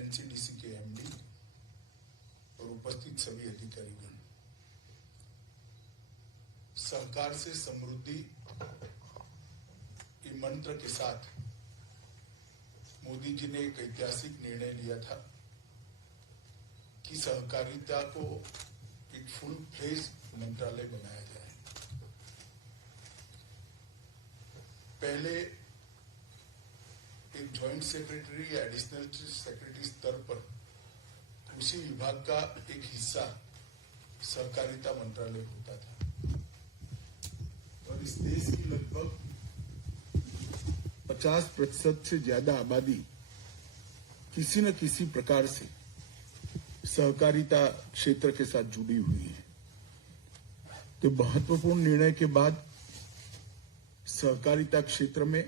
NCDC के MD और उपस्थित सभी अधिकारीगण, सहकार से समृद्धि के मंत्र के साथ मोदी जी ने एक ऐतिहासिक निर्णय लिया था कि सहकारिता को एक फुल फ्लेज मंत्रालय बनाया जाए। पहले एक जॉइंट सेक्रेटरी या एडिशनल सेक्रेटरी स्तर पर कृषि विभाग का एक हिस्सा सहकारिता मंत्रालय होता था और इस देश की लगभग 50% से ज्यादा आबादी किसी न किसी प्रकार से सहकारिता क्षेत्र के साथ जुड़ी हुई है। तो महत्वपूर्ण निर्णय के बाद सहकारिता क्षेत्र में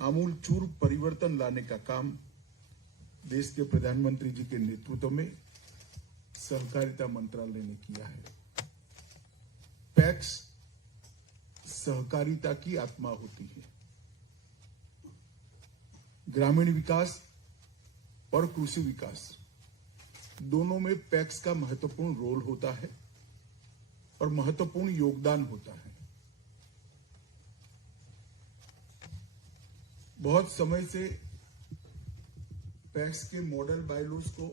आमूलचूल परिवर्तन लाने का काम देश के प्रधानमंत्री जी के नेतृत्व में सहकारिता मंत्रालय ने किया है। पैक्स सहकारिता की आत्मा होती है। ग्रामीण विकास और कृषि विकास दोनों में पैक्स का महत्वपूर्ण रोल होता है और महत्वपूर्ण योगदान होता है। बहुत समय से पैक्स के मॉडल बायलॉज को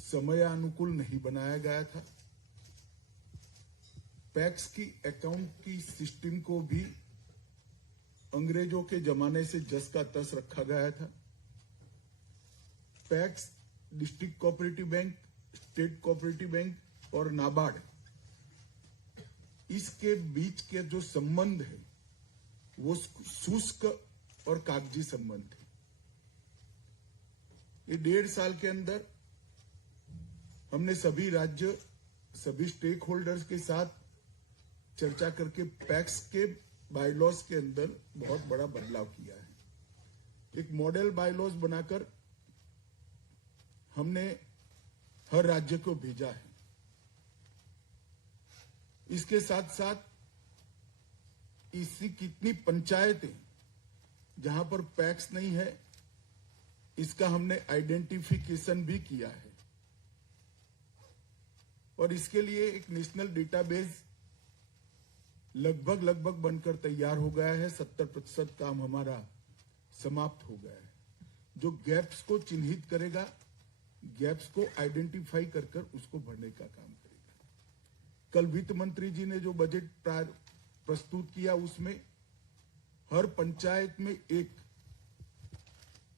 समयानुकूल नहीं बनाया गया था। पैक्स की अकाउंट की सिस्टम को भी अंग्रेजों के जमाने से जस का तस रखा गया था। PACS district cooperative bank, state cooperative bank और नाबार्ड, इसके बीच के जो संबंध है वो शुष्क और कागजी संबंध है। ये 1.5 साल के अंदर हमने सभी राज्य, सभी स्टेक होल्डर्स के साथ चर्चा करके पैक्स के बायलॉज के अंदर बहुत बड़ा बदलाव किया है। एक मॉडल बायलॉज बनाकर हमने हर राज्य को भेजा है। इसके साथ साथ इसकी कितनी पंचायतें जहां पर पैक्स नहीं है, इसका हमने आइडेंटिफिकेशन भी किया है और इसके लिए एक नेशनल डेटाबेस लगभग बनकर तैयार हो गया है। 70% काम हमारा समाप्त हो गया है, जो गैप्स को चिन्हित करेगा, गैप्स को आइडेंटिफाई कर उसको भरने का काम करेगा। कल वित्त मंत्री जी ने जो बजट प्रस्तुत किया, उसमें हर पंचायत में एक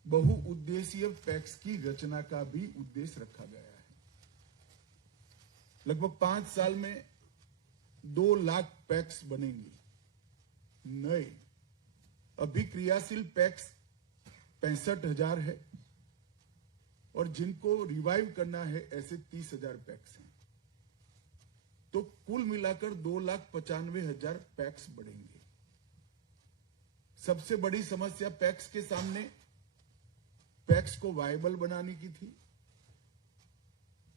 बहुउद्देशीय पैक्स की रचना का भी उद्देश्य रखा गया है। लगभग 5 साल में 2 लाख पैक्स बनेंगे नए। अभी क्रियाशील पैक्स 65,000 है और जिनको रिवाइव करना है ऐसे 30,000 पैक्स हैं। तो कुल मिलाकर 2,95,000 पैक्स बढ़ेंगे। सबसे बड़ी समस्या पैक्स के सामने पैक्स को वायबल बनाने की थी।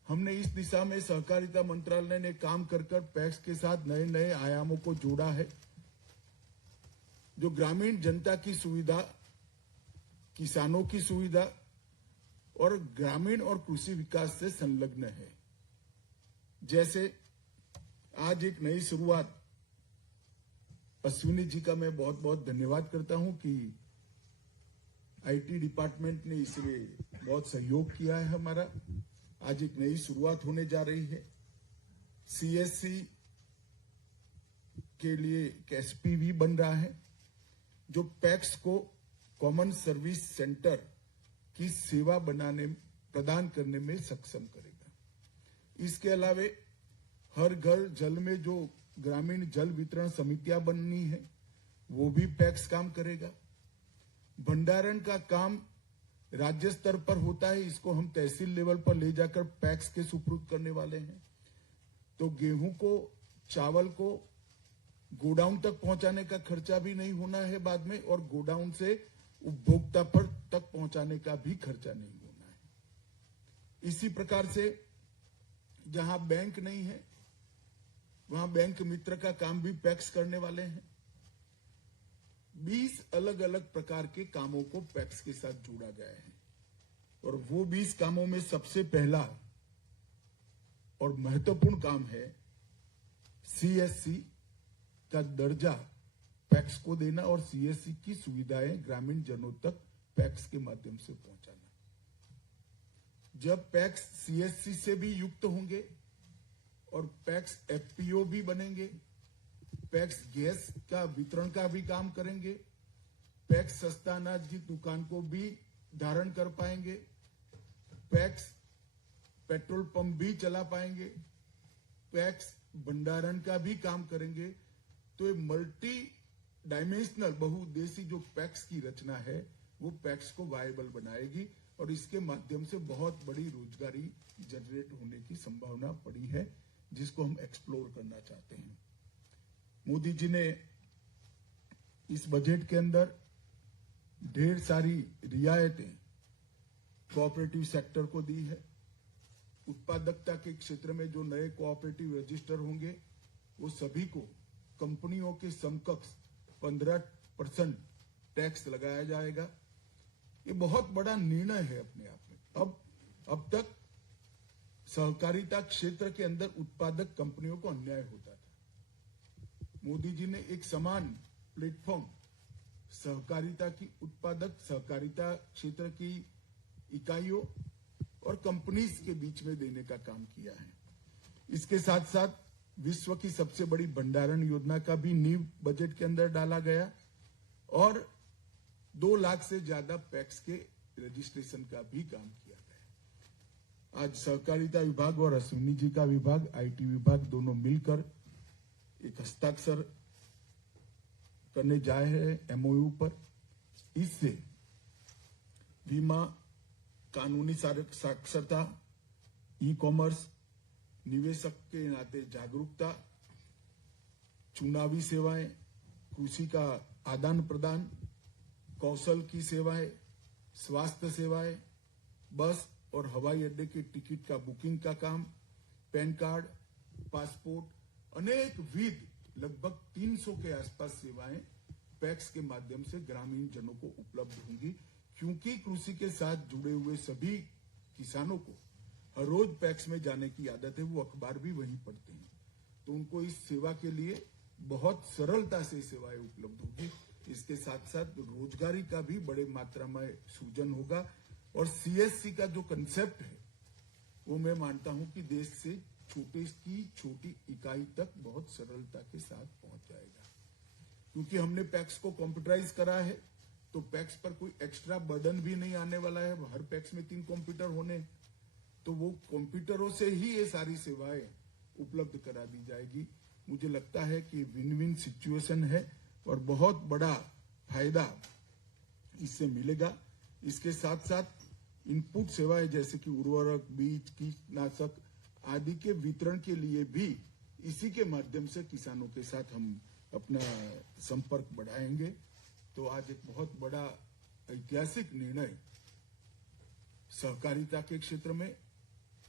हमने इस दिशा में सहकारिता मंत्रालय ने काम कर पैक्स के साथ नए नए आयामों को जोड़ा है, जो ग्रामीण जनता की सुविधा, किसानों की सुविधा और ग्रामीण और कृषि विकास से संलग्न है। जैसे आज एक नई शुरुआत, अश्विनी जी का मैं बहुत बहुत धन्यवाद करता हूं कि आईटी डिपार्टमेंट ने इसमें बहुत सहयोग किया है हमारा। आज एक नई शुरुआत होने जा रही है। सीएससी के लिए एक एसपीवी बन रहा है, जो पैक्स को कॉमन सर्विस सेंटर की सेवा प्रदान करने में सक्षम करेगा। इसके अलावा हर घर जल में जो ग्रामीण जल वितरण समितियां बननी है, वो भी पैक्स काम करेगा। भंडारण का काम राज्य स्तर पर होता है, इसको हम तहसील लेवल पर ले जाकर पैक्स के सुपुर्द करने वाले हैं। तो गेहूं को, चावल को गोडाउन तक पहुंचाने का खर्चा भी नहीं होना है बाद में, और गोडाउन से उपभोक्ता पर तक पहुंचाने का भी खर्चा नहीं होना है। इसी प्रकार से जहां बैंक नहीं है, वहां बैंक मित्र का काम भी पैक्स करने वाले हैं। 20 अलग अलग प्रकार के कामों को पैक्स के साथ जोड़ा गया है। और वो 20 कामों में सबसे पहला और महत्वपूर्ण काम है सीएससी का दर्जा पैक्स को देना और सीएससी की सुविधाएं ग्रामीण जनों तक पैक्स के माध्यम से पहुंचाना। जब पैक्स सीएससी से भी युक्त होंगे और पैक्स एफपीओ भी बनेंगे, पैक्स गैस का वितरण का भी काम करेंगे, पैक्स सस्ता अनाज की दुकान को भी धारण कर पाएंगे, पैक्स पेट्रोल पंप भी चला पाएंगे, पैक्स भंडारण का भी काम करेंगे। तो ये मल्टी डायमेंशनल बहुउद्देशीय जो पैक्स की रचना है वो पैक्स को वायबल बनाएगी और इसके माध्यम से बहुत बड़ी रोजगारी जनरेट होने की संभावना पड़ी है, जिसको हम एक्सप्लोर करना चाहते हैं। मोदी जी ने इस बजट के अंदर ढेर सारी रियायतें कोऑपरेटिव सेक्टर को दी है। उत्पादकता के क्षेत्र में जो नए कोऑपरेटिव रजिस्टर होंगे वो सभी को कंपनियों के समकक्ष 15% टैक्स लगाया जाएगा। ये बहुत बड़ा निर्णय है अपने आप में। अब तक सहकारिता क्षेत्र के अंदर उत्पादक कंपनियों को अन्याय होता था। मोदी जी ने एक समान प्लेटफॉर्म सहकारिता की उत्पादक सहकारिता क्षेत्र की इकाइयों और कंपनीज के बीच में देने का काम किया है। इसके साथ साथ विश्व की सबसे बड़ी भंडारण योजना का भी नींव बजट के अंदर डाला गया और 2 लाख से ज्यादा पैक्स के रजिस्ट्रेशन का भी काम किया गया। आज सहकारिता विभाग और अश्विनी जी का विभाग, आईटी विभाग दोनों मिलकर एक हस्ताक्षर करने जाए हैं एमओयू पर। इससे बीमा, कानूनी साक्षरता, ई कॉमर्स, निवेशक के नाते जागरूकता, चुनावी सेवाएं, कृषि का आदान प्रदान, कौशल की सेवाएं, स्वास्थ्य सेवाएं, बस और हवाई अड्डे के टिकट का बुकिंग का काम, पैन कार्ड, पासपोर्ट, अनेक विध लगभग 300 के आसपास सेवाएं पैक्स के माध्यम से ग्रामीण जनों को उपलब्ध होंगी। क्योंकि कृषि के साथ जुड़े हुए सभी किसानों को हर रोज पैक्स में जाने की आदत है, वो अखबार भी वहीं पढ़ते हैं, तो उनको इस सेवा के लिए बहुत सरलता से सेवाएं उपलब्ध होगी। इसके साथ साथ रोजगारी का भी बड़े मात्रा में सृजन होगा और सीएससी का जो कंसेप्ट है वो मैं मानता हूं कि देश से छोटे की छोटी इकाई तक बहुत सरलता के साथ पहुंच जाएगा। क्योंकि हमने पैक्स को कंप्यूटराइज करा है तो पैक्स पर कोई एक्स्ट्रा बर्डन भी नहीं आने वाला है। हर पैक्स में 3 कंप्यूटर होने, तो वो कंप्यूटरों से ही ये सारी सेवाएं उपलब्ध करा दी जाएगी। मुझे लगता है कि विन विन सिचुएशन है और बहुत बड़ा फायदा इससे मिलेगा। इसके साथ साथ इनपुट सेवाएं जैसे कि उर्वरक, बीज, कीटनाशक आदि के वितरण के लिए भी इसी के माध्यम से किसानों के साथ हम अपना संपर्क बढ़ाएंगे। तो आज एक बहुत बड़ा ऐतिहासिक निर्णय सहकारिता के क्षेत्र में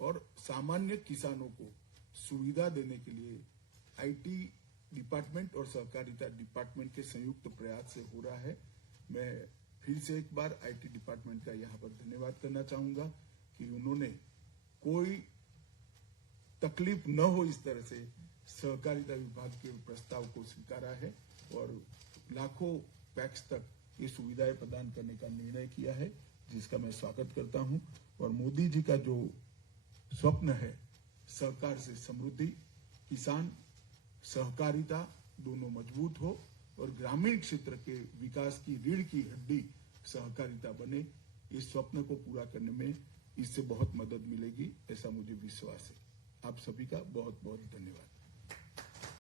और सामान्य किसानों को सुविधा देने के लिए आईटी डिपार्टमेंट और सहकारिता डिपार्टमेंट के संयुक्त प्रयास से हो रहा है। मैं फिर से एक बार आईटी डिपार्टमेंट का यहाँ पर धन्यवाद करना चाहूंगा कि उन्होंने कोई तकलीफ न हो इस तरह से सहकारिता विभाग के प्रस्ताव को स्वीकारा है और लाखों पैक्स तक ये सुविधाएं प्रदान करने का निर्णय किया है, जिसका मैं स्वागत करता हूं। और मोदी जी का जो स्वप्न है सहकार से समृद्धि, किसान सहकारिता दोनों मजबूत हो और ग्रामीण क्षेत्र के विकास की रीढ़ की हड्डी सहकारिता बने, इस स्वप्न को पूरा करने में इससे बहुत मदद मिलेगी, ऐसा मुझे विश्वास है। आप सभी का बहुत बहुत धन्यवाद।